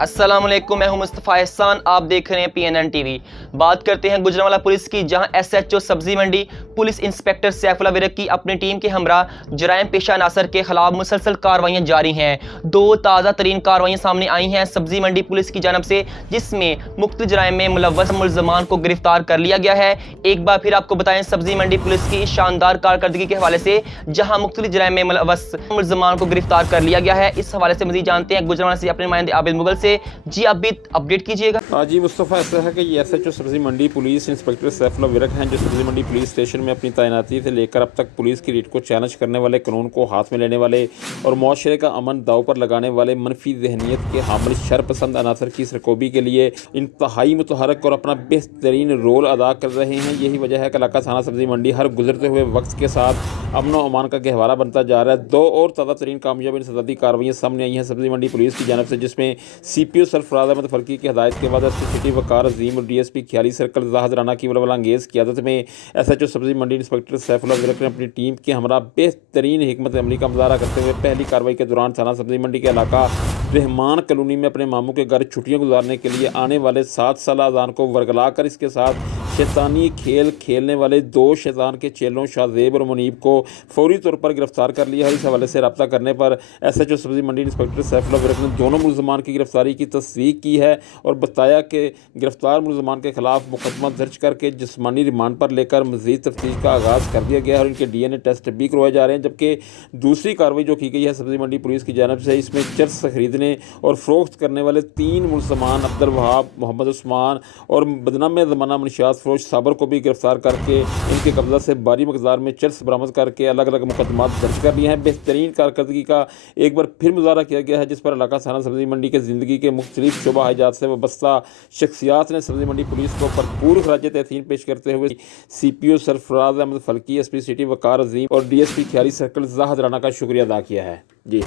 السلام علیکم، میں ہوں مصطفیٰ احسان، آپ دیکھ رہے ہیں پی این این ٹی وی۔ بات کرتے ہیں گجرانوالہ پولیس کی، جہاں ایس ایچ سبزی منڈی police inspector Saif Ullah work کی اپنی ٹیم کے ہمراہ جرائم پیشہ عناصر کے خلاف مسلسل کارروائیاں جاری ہیں۔ دو تازہ ترین کارروائیاں سامنے آئی ہیں سبزی منڈی پولیس کی جانب سے، جس میں مختلف جرائم میں ملوث ملزمان کو گرفتار کر لیا گیا ہے۔ ایک بار پھر آپ کو بتائیں سبزی منڈی پولیس کی شاندار کارکردگی کے حوالے سے، جہاں مختلف جرائم میں ملوث ملزمان کو گرفتار کر لیا گیا ہے۔ اس حوالے سے مزید جانتے ہیں گجرانوالہ سے اپنے نمائندے عابد مغل سے۔ جی آپ بھی اپڈیٹ کیجیے گا۔ جی مصطفیٰ، ایسا ہے کہ یہ ایس ایچ سبزی منڈی police inspector Saif Ullah work ہیں، جو سبزی منڈی پولیس اسٹیشن میں اپنی تعیناتی سے لے کر اب تک پولیس کی ریٹ کو چیلنج کرنے والے، قانون کو ہاتھ میں لینے والے اور معاشرے کا امن داؤ پر لگانے والے منفی ذہنیت کے حامل شر پسند عناصر کی سرکوبی کے لیے انتہائی متحرک اور اپنا بہترین رول ادا کر رہے ہیں۔ یہی وجہ ہے کہ علاقہ تھانہ سبزی منڈی ہر گزرتے ہوئے وقت کے ساتھ امن و امان کا گہوارہ بنتا جا رہا ہے۔ دو اور تازہ ترین کامیاب انسدادی کارروائیاں سامنے آئی ہیں سبزی منڈی پولیس کی جانب سے، جس میں سی پی او سرفراز احمد فلکی کی ہدایت کے بعد ایس ایچ وقار عظیم اور ڈی ایس پی خیالی سرکل زاہد رانا کی ولولہ انگیز قیادت میں ایس ایچ سبزی منڈی انسپکٹر سیف اللہ ورک نے اپنی ٹیم کے ہمراہ بہترین حکمت عملی کا مظاہرہ کرتے ہوئے پہلی کارروائی کے دوران تھانہ سبزی منڈی کے علاقہ رحمان کالونی میں اپنے ماموں کے گھر چھٹیاں گزارنے کے لیے آنے والے 7 سالہ اذان کو ورگلا کر اس کے ساتھ شیطانی کھیل کھیلنے والے 2 شیطان کے چیلوں شاہزیب اور منیب کو فوری طور پر گرفتار کر لیا ہے۔ اس حوالے سے رابطہ کرنے پر ایس ایچ سبزی منڈی انسپکٹر سیف اللہ ورک نے دونوں ملزمان کی گرفتاری کی تصدیق کی ہے اور بتایا کہ گرفتار ملزمان کے خلاف مقدمہ درج کر کے جسمانی ریمانڈ پر لے کر مزید تفتیش کا آغاز کر دیا گیا ہے اور ان کے ڈی این اے ٹیسٹ بھی کروائے جا رہے ہیں۔ جبکہ دوسری کارروائی جو کی گئی ہے سبزی منڈی پولیس کی جانب سے، اس میں چرس خریدنے اور فروخت کرنے والے 3 ملزمان عبد الوہاب، محمد عثمان اور بدنام زمانہ منشیات فروش صابر کو بھی گرفتار کر کے ان کے قبضہ سے بھاری مقدار میں چرس برآمد کر کے الگ الگ مقدمات درج کر لیے ہیں۔ بہترین کارکردگی کا ایک بار پھر مظاہرہ کیا گیا ہے، جس پر علاقہ تھانہ سبزی منڈی کے زندگی کے مختلف شعبہ حیات سے وابستہ شخصیات نے سبزی منڈی پولیس کو بھرپور خراج تحسین پیش کرتے ہوئے سی پی او سرفراز احمد فلکی، ایس پی سٹی وقار عظیم اور ڈی ایس پی خیالی سرکل زاہد رانا کا شکریہ ادا کیا ہے۔ جی